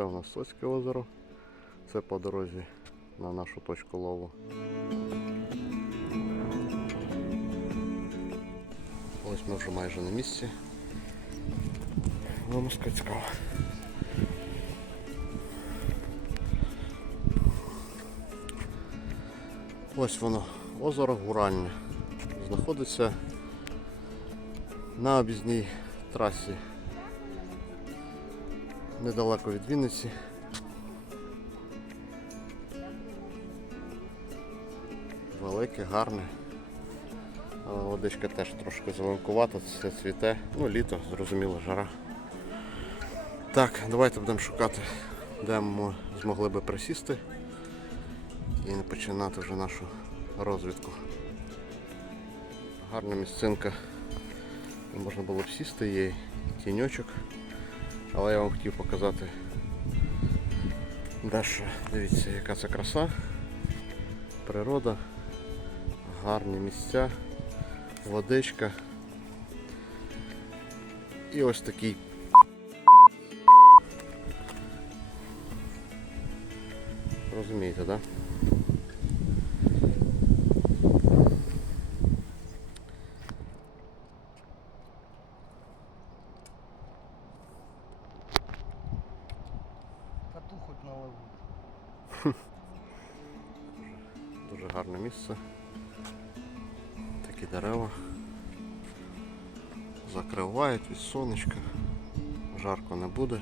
Це у нас Соцьке озеро. Це по дорозі на нашу точку лову. Ось ми вже майже на місці. Сказати цікаво. Ось воно, озеро Гуральне. Знаходиться на об'їзній трасі недалеко від Вінниці. Велике, гарне. Але водичка теж трошки зеленкувата, все цвіте. Ну, літо, зрозуміло, жара. Так, давайте будемо шукати, де ми змогли би присісти і починати вже нашу розвідку. Гарна місцинка. Можна було б сісти, є тіньочок. Але я вам хотів показати дещо. Дивіться, яка це краса, природа, гарні місця, водичка. І ось такий. Розумієте, так? Да? Дерева. Закривають від сонечка. Жарко не буде.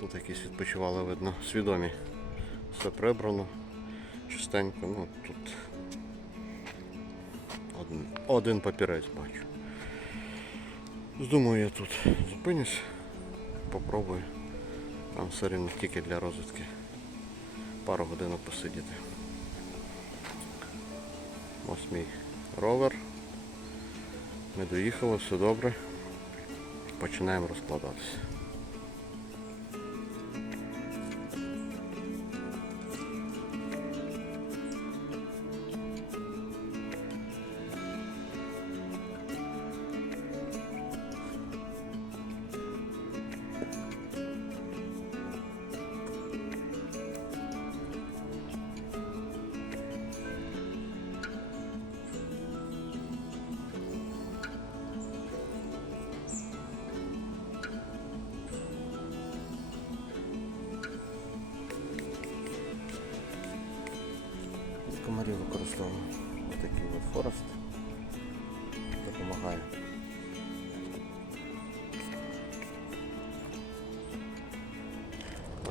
Тут якісь відпочивали, видно, свідомі. Все прибрано. Чистенько, ну тут один, один папірець бачу. Думаю, я тут зупинюсь, попробую. Там все рівно тільки для розвідки. Пару годин посидіти. Ось мій ровер. Ми доїхали, все добре. Починаємо розкладатися.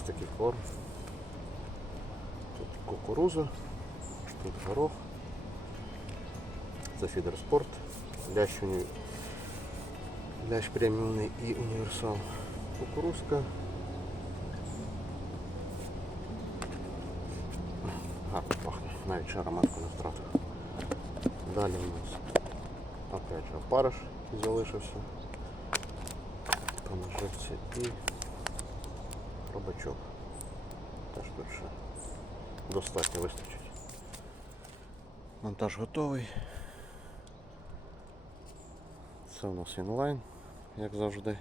Ось такий корм. Тут кукуруза, тут горох. Це фідерспорт. Лящ, уні... Лящ преміумний і універсал. Кукурузка. Гарно пахне, навіть ще ароматку не втратив. Далі у нас опять же опариш залишився. По наживці і робачок. Теж тут ще достатньо вистачить. Монтаж готовий. Це у нас інлайн, як завжди.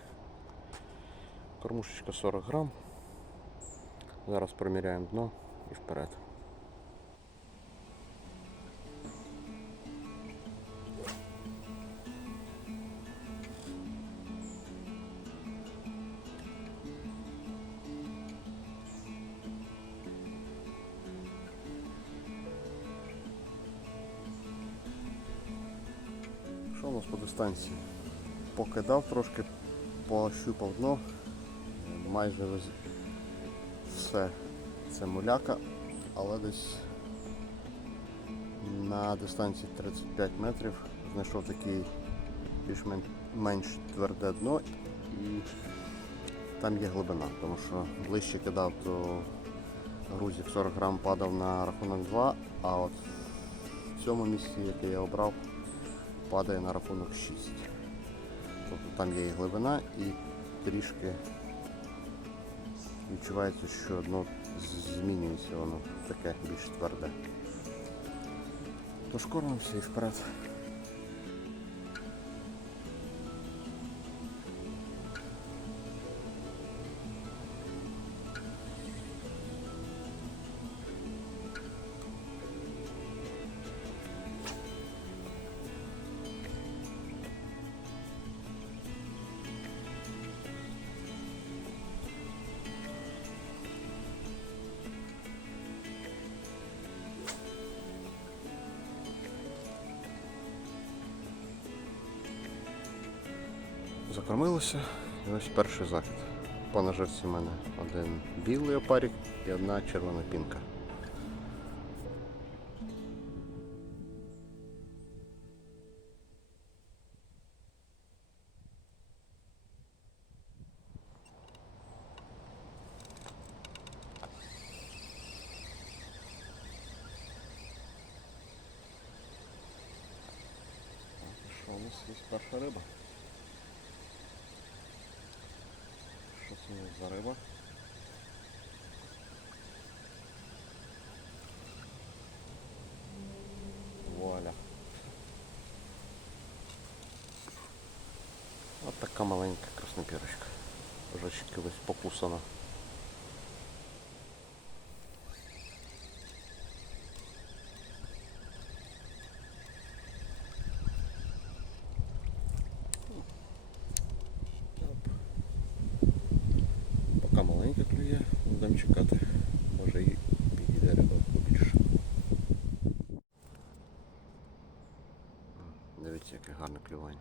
Кормушечка 40 грам. Зараз проміряємо дно і вперед. Що у нас по дистанції? Покидав трошки, пощупав дно. Майже вез- все це муляка, але десь на дистанції 35 метрів знайшов такий більш-менш тверде дно і там є глибина, тому що ближче кидав, то грузик 40 грам падав на рахунок 2, а от в цьому місці, яке я обрав, падає на рахунок 6. Тобто там є і глибина і трішки відчувається, що одно змінюється, воно таке більш тверде. Тож кормимося і вперед. Закормилося і ось перший захід. По нажерці в мене один білий опарик і одна червона пінка. Що у нас є перша риба? За риба? Вуаля. От така маленька краснопірочка. Вже колись покусана. Маленька клює, будемо чекати. Може і підійде риба побільше. Дивіться, яке гарне клювання.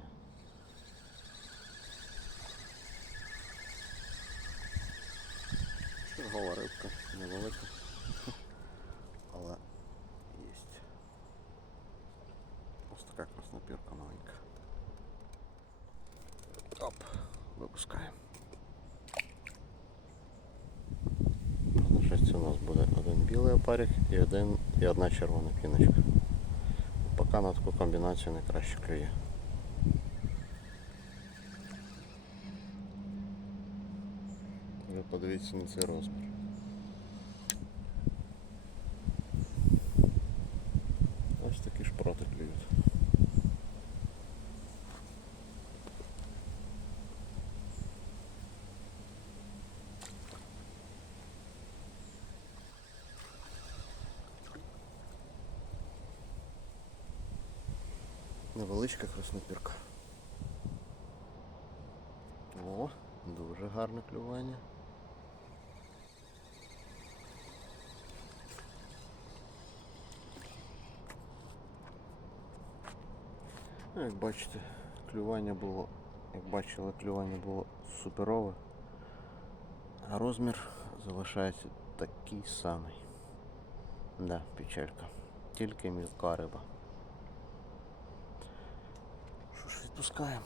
Чергова рибка, невелика. Але є. Ось така краснопірка маленька. Оп, випускаємо. На шесті у нас буде опарик і, один, і одна червона піночка. Поки на таку комбінацію найкраще клює. Ви подивіться на цей розмір. Невеличка краснопірка. О, дуже гарне клювання. Ну, як бачите, клювання було, як бачили, клювання було суперове, а розмір залишається такий самий. Да, печалька. Тільки мілка риба. Що ж відпускаємо?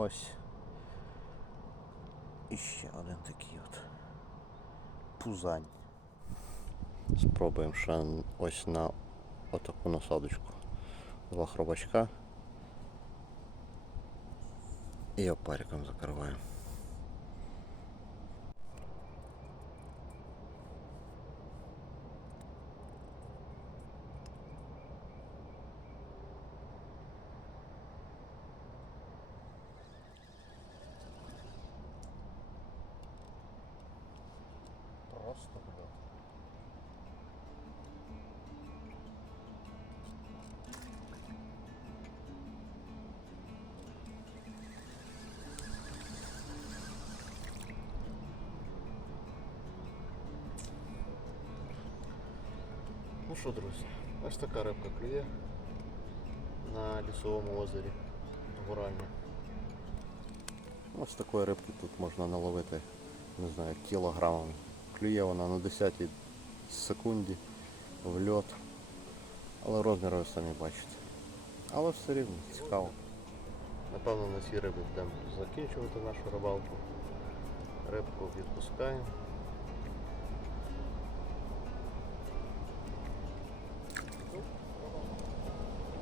Ось. І ще один такий от пузань. Спробуємо ще ось на отаку насадочку. Два хробачка. І опариком закриваємо. Ну що, друзі, ось така рибка клює на лісовому озері Горальня. Ось такої рибки тут можна наловити, не знаю, кілограмами. Клює вона на 10 секунді в льот. Але розміри ви самі бачите. Але все рівно цікаво. Напевно на цій рибі будемо закінчувати нашу рибалку. Рибку відпускаємо.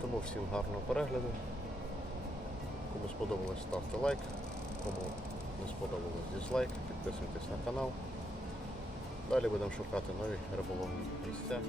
Тому всім гарного перегляду. Кому сподобалось, ставте лайк. Кому не сподобалось дизлайк, підписуйтесь на канал. Далі будемо шукати нові риболовні місця.